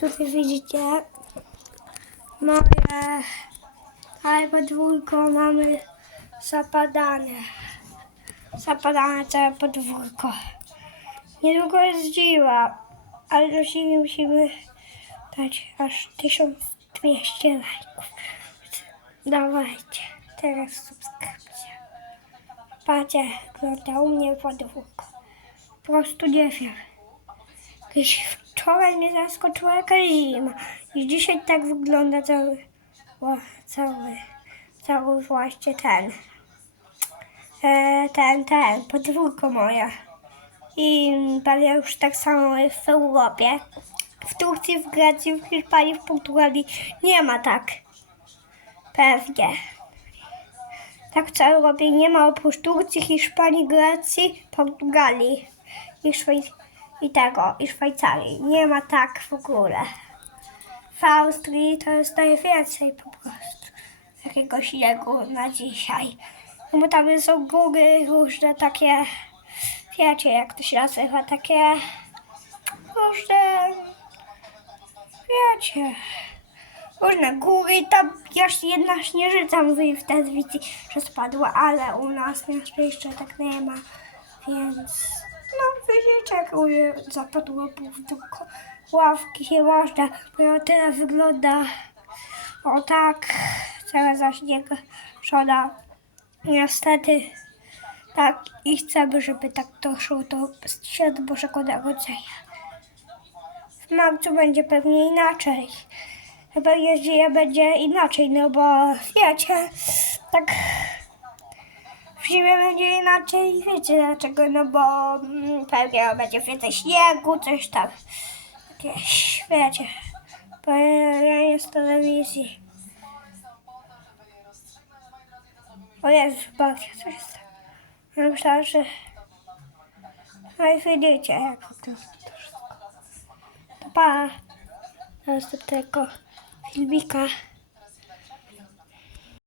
tutaj widzicie moje całe podwórko mamy zapadane. Zapadane całe podwórko. Niedługo jest dziwa, ale do siebie musimy dać aż 1200 lajków. Dawajcie, teraz subskrypcja. Patrzcie, wygląda u mnie podwórko. Po prostu nie wiem. Wczoraj mnie zaskoczyła jakaś zima. I dzisiaj tak wygląda cały, cały, cały właśnie ten, e, ten, ten, podwórko moje. I pewnie już tak samo jest w Europie. W Turcji, w Grecji, w Hiszpanii, w Portugalii nie ma tak. Pewnie. Tak w całej Europie nie ma oprócz Turcji, Hiszpanii, Grecji, Portugalii i, Szwaj- i tego, i Szwajcarii. Nie ma tak w ogóle. W Austrii to jest najwięcej po prostu takiego śniegu na dzisiaj. No bo tam są góry różne takie, wiecie jak to się nazywa, takie różne, wiecie, różne góry. Tam jeszcze jedna śnieżyca mówi wtedy że spadła, ale u nas na szczęście tak nie ma, więc no mnie zapadło półko ławki nie można, bo tyle wygląda o tak, cała zaśnieżona. Niestety tak i chcemy, żeby tak doszło do Święta Bożego Narodzenia. W marcu będzie pewnie inaczej. Chyba będzie inaczej, no bo wiecie, tak zimie będzie inaczej, wiecie dlaczego, no bo mm, pewnie będzie więcej śniegu, coś tam, jakieś, wiecie, pojawienie z telewizji. O Jezu, Boże, co jest? Ja myślałam, że... No i widzicie, jak to wszystko. To pa! Następnego filmika.